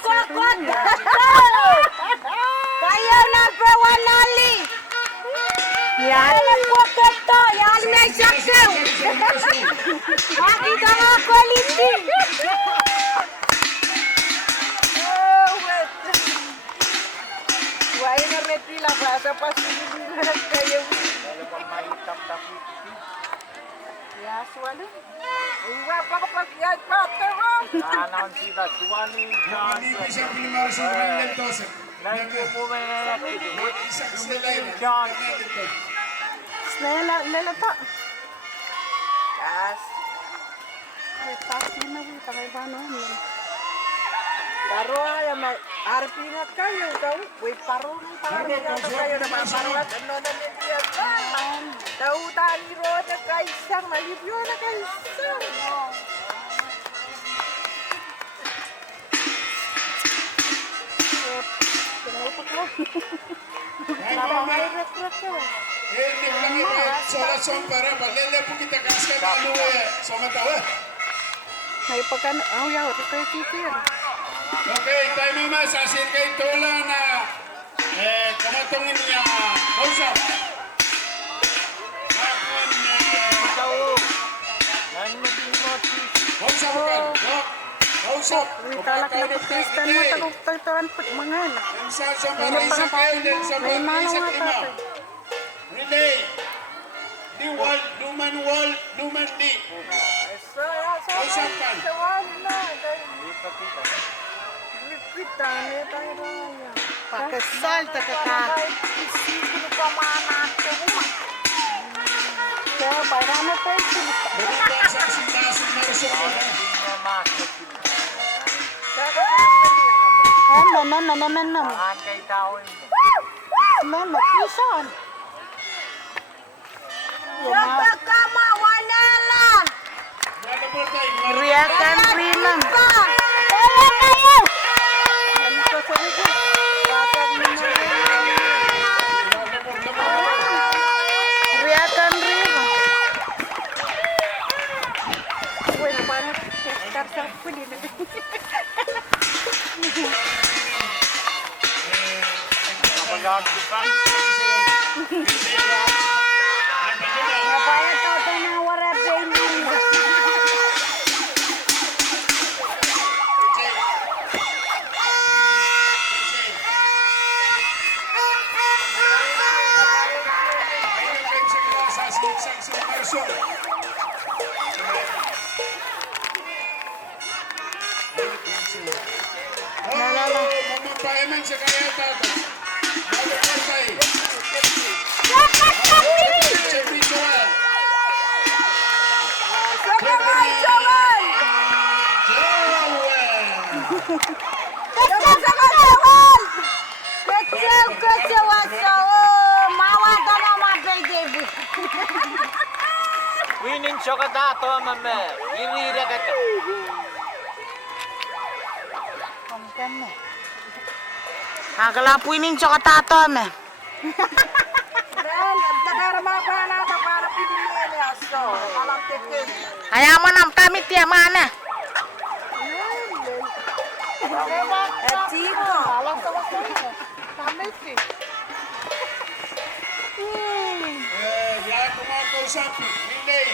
kokot. Kayo number 1 only. Yan ang kokot to. Yan may keseu. Aki ka nga quality. Wah ini ready lah bahasa pasti kayu. Ya suanu. Iwa apa ya patero. Nanon sida suani. Hindi bisa pinimarasan ng dosa. Nanti pumene. Lela to. As. Pasti na kita kay bano. Paro ya may arpi nga kayo daw. Uy paro kayo na maparuat ano na niya. Daw tani ro na kaisang malibyo na kaisang. Para balele po kita kasih kamu sama tahu. May pagkan ya kayo titir. Okay, tayo mama sasin kay tola na kamatongin niya kausap. Kausap kan? Kausap. Talak na pagkistan mo tagtuan mga na. Sa marisa kayo din sa marisa lima. Relay. Di wall, luman di. Kausap kan? Pakai sal tak kakak. Sini kemana tu rumah? Ya, bayarnya tu. Mana. Angkai tahun. Mana pisan? Siapa kamu wanela? Riakan rinang. Riakan rinang. Weh, panas. Cekar siapa ni? Ngapain kau tengah warat ini? Mamapayaman sa kaya tatas. Keseu mwadoang mabegebe. Pwihn chocolate to mama. Iri kata. Agala Pwihn chocolate me. Ayaw mo nang kami tiya mana. Ya kumakausap. Relay.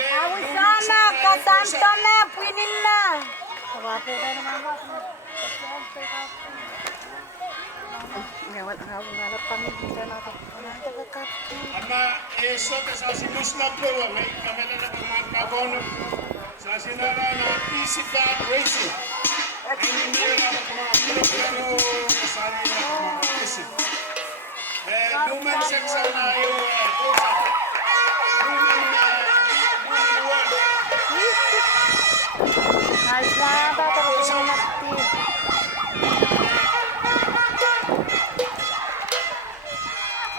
Awis sana kasanto na Pwihn na. Ama eso te sa sinuslam po may kamera na pagmakabono sa sinara na isip na keisu. Hindi na pero kasali na isip. Luman section na